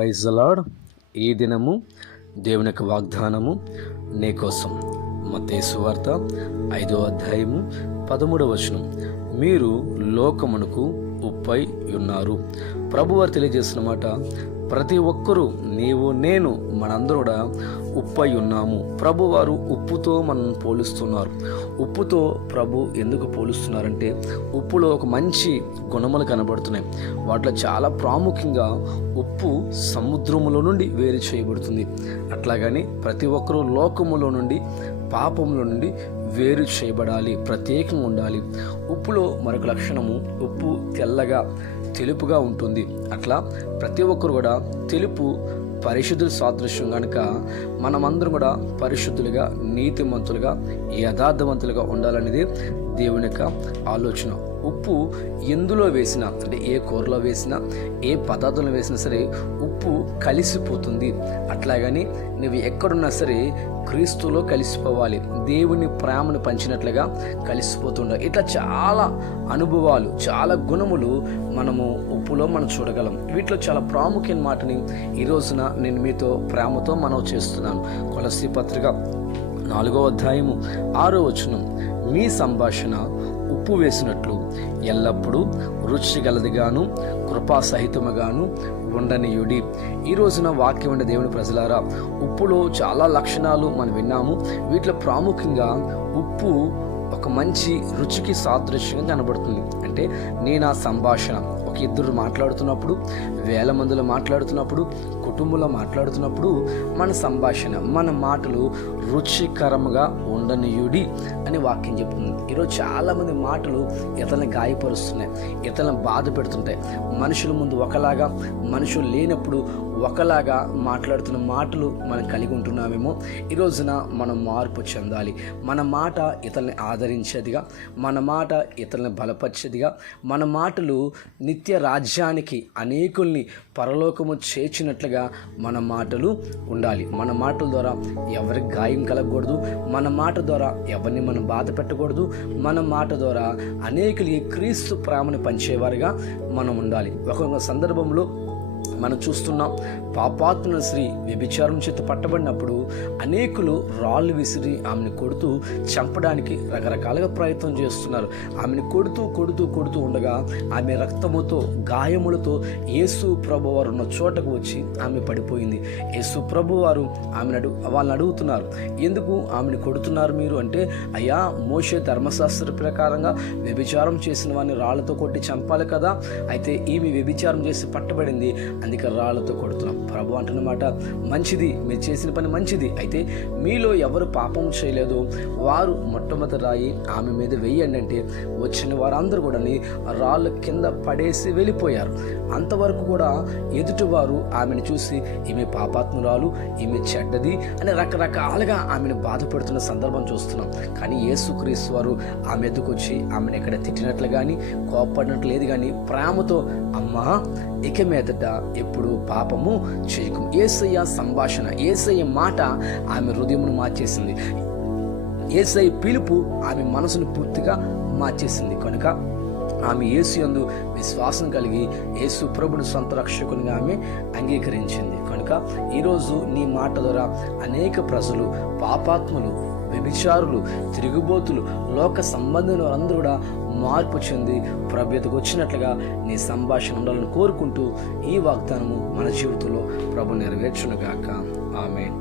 Praise the lord. ఈ దినము దేవుని యొక్క వాగ్దానము నీ కోసం. మత్తయి సువార్త 5వ అధ్యాయము 13వ వచనం. మీరు లోకమునకు ఉప్పై ఉన్నారు. ప్రభువారు తెలియజేసిన మాట, ప్రతి ఒక్కరూ, నీవు నేను, మనందరూ కూడా ఉప్పై ఉన్నాము. ప్రభువారు ఉప్పుతో మనం పోలుస్తున్నారు. ఉప్పుతో ప్రభు ఎందుకు పోలుస్తున్నారంటే, ఉప్పులో ఒక మంచి గుణములు కనబడుతున్నాయి. వాటిలో చాలా ప్రాముఖ్యంగా ఉప్పు సముద్రములో నుండి వేరు చేయబడుతుంది. అట్లాగని ప్రతి ఒక్కరూ లోకములో నుండి, పాపములో నుండి వేరు చేయబడాలి, ప్రత్యేకంగా ఉండాలి. ఉప్పులో మరొక లక్షణము, ఉప్పు తెల్లగా తెలుపుగా ఉంటుంది. అట్లా ప్రతి ఒక్కరు కూడా తెలుపు పరిశుద్ధుల సాదృశ్యం కనుక మనమందరం కూడా పరిశుద్ధులుగా, నీతిమంతులుగా, యథార్థవంతులుగా ఉండాలనేది దేవుని యొక్క ఆలోచన. ఉప్పు ఎందులో వేసినా, అంటే ఏ కూరలో వేసినా, ఏ పదార్థంలో వేసినా సరే ఉప్పు కలిసిపోతుంది. అట్లాగని నువ్వు ఎక్కడున్నా సరే క్రీస్తులో కలిసిపోవాలి, దేవుని ప్రేమను పంచినట్లుగా కలిసిపోతుండాలి. ఇట్లా చాలా అనుభవాలు, చాలా గుణములు మనము ఉప్పులో మనం చూడగలం. వీటిలో చాలా ప్రాముఖ్యమైన మాటని ఈ రోజున నేను మీతో ప్రేమతో మనవి చేస్తున్నాను. కొలస్సీ పత్రిక 4వ అధ్యాయము 6వ వచనం. మీ సంభాషణ ఉప్పు వేసినట్లు ఎల్లప్పుడూ రుచిగలదిగాను కృపాసహితముగాను ఉండనియుడి. ఈ రోజున వాక్యం ఉండే దేవుని ప్రజలారా, ఉప్పులో చాలా లక్షణాలు మనం విన్నాము. వీటిలో ప్రాముఖ్యంగా ఉప్పు ఒక మంచి రుచికి సాదృశ్యంగా కనబడుతుంది. అంటే నేను ఆ సంభాషణ, ఒక ఇద్దరు మాట్లాడుతున్నప్పుడు, వేల మందిలో మాట్లాడుతున్నప్పుడు, కుటుంబంలో మాట్లాడుతున్నప్పుడు మన సంభాషణ, మన మాటలు రుచికరంగా ఉండనియుడి అని వాక్యం చెప్తుంది. ఈరోజు చాలామంది మాటలు ఇతరులను గాయపరుస్తున్నాయి, ఇతరులను బాధ పెడుతుంటాయి. మనుషుల ముందు ఒకలాగా, మనుషులు లేనప్పుడు ఒకలాగా మాట్లాడుతున్న మాటలు మనం కలిగి ఉంటున్నామేమో. ఈ రోజున మనం మార్పు చెందాలి. మన మాట ఇతరులని ఆదరించేదిగా, మన మాట ఇతరులను బలపరిచేదిగా, మన మాటలు నిత్య రాజ్యానికి అనేకుల్ని పరలోకము చేర్చినట్లుగా మన మాటలు ఉండాలి. మన మాటల ద్వారా ఎవరికి గాయం కలగకూడదు. మన మాట ద్వారా ఎవరిని మనం బాధ పెట్టకూడదు. మన మాట ద్వారా అనేకులకి క్రీస్తు ప్రేమను పంచేవారుగా మనం ఉండాలి. ఒక సందర్భంలో మనం చూస్తున్నాం, పాపాత్మ స్త్రీ వ్యభిచారం చేత పట్టబడినప్పుడు అనేకులు రాళ్ళు విసిరి ఆమెను కొడుతూ చంపడానికి రకరకాలుగా ప్రయత్నం చేస్తున్నారు. ఆమెను కొడుతూ కొడుతూ కొడుతూ ఉండగా ఆమె రక్తముతో, గాయములతో యేసు ప్రభువారు ఉన్న చోటకు వచ్చి ఆమె పడిపోయింది. యేసు ప్రభువారు వాళ్ళని అడుగుతున్నారు, ఎందుకు ఆమెను కొడుతున్నారు మీరు అంటే, అయ్యా, మోషే ధర్మశాస్త్ర ప్రకారంగా వ్యభిచారం చేసిన వారిని రాళ్లతో కొట్టి చంపాలి కదా, అయితే ఈమె వ్యభిచారం చేసి పట్టబడింది, అందుకే రాళ్లతో కొడుతున్నాం. ప్రభు అంటున్నమాట, మంచిది, మీరు చేసిన పని మంచిది, అయితే మీలో ఎవరు పాపం చేయలేదో వారు మొట్టమొదటి రాయి ఆమె మీద వేయండి అంటే వచ్చిన వారందరూ కూడా రాళ్ళు కింద పడేసి వెళ్ళిపోయారు. అంతవరకు కూడా ఎదుటివారు ఆమెను చూసి ఈమె పాపాత్మురాలు, ఈమె చెడ్డది అని రకరకాలుగా ఆమెను బాధపడుతున్న సందర్భం చూస్తున్నాం. కానీ యేసుక్రీస్తు వారు ఆమె ఎదుకొచ్చి ఆమెను ఎక్కడ తిట్టినట్లు కానీ, కోప్పడినట్లు లేదు కానీ ప్రేమతో, అమ్మా, ఇక మీదట ఎప్పుడు పాపము చేయకు. యేసయ్య సంభాషణ, యేసయ్య మాట ఆమె హృదయమును మార్చేసింది. యేసయ్య పిలుపు ఆమె మనసును పూర్తిగా మార్చేసింది. కనుక ఆమె యేసు యందు విశ్వాసం కలిగి యేసు ప్రభుని సొంత రక్షకునిగా ఆమె అంగీకరించింది. కనుక ఈరోజు నీ మాట ద్వారా అనేక ప్రజలు, పాపాత్ములు, వ్యభిచారులు, తిరుగుబోతులు, లోక సంబంధులు అందరూ కూడా మార్పు చెంది ప్రభుత్వకు వచ్చినట్లుగా నీ సంభాషణ ఉండాలని కోరుకుంటూ ఈ వాగ్దానము మన జీవితంలో ప్రభు నెరవేర్చునుగాక. ఆమేన్.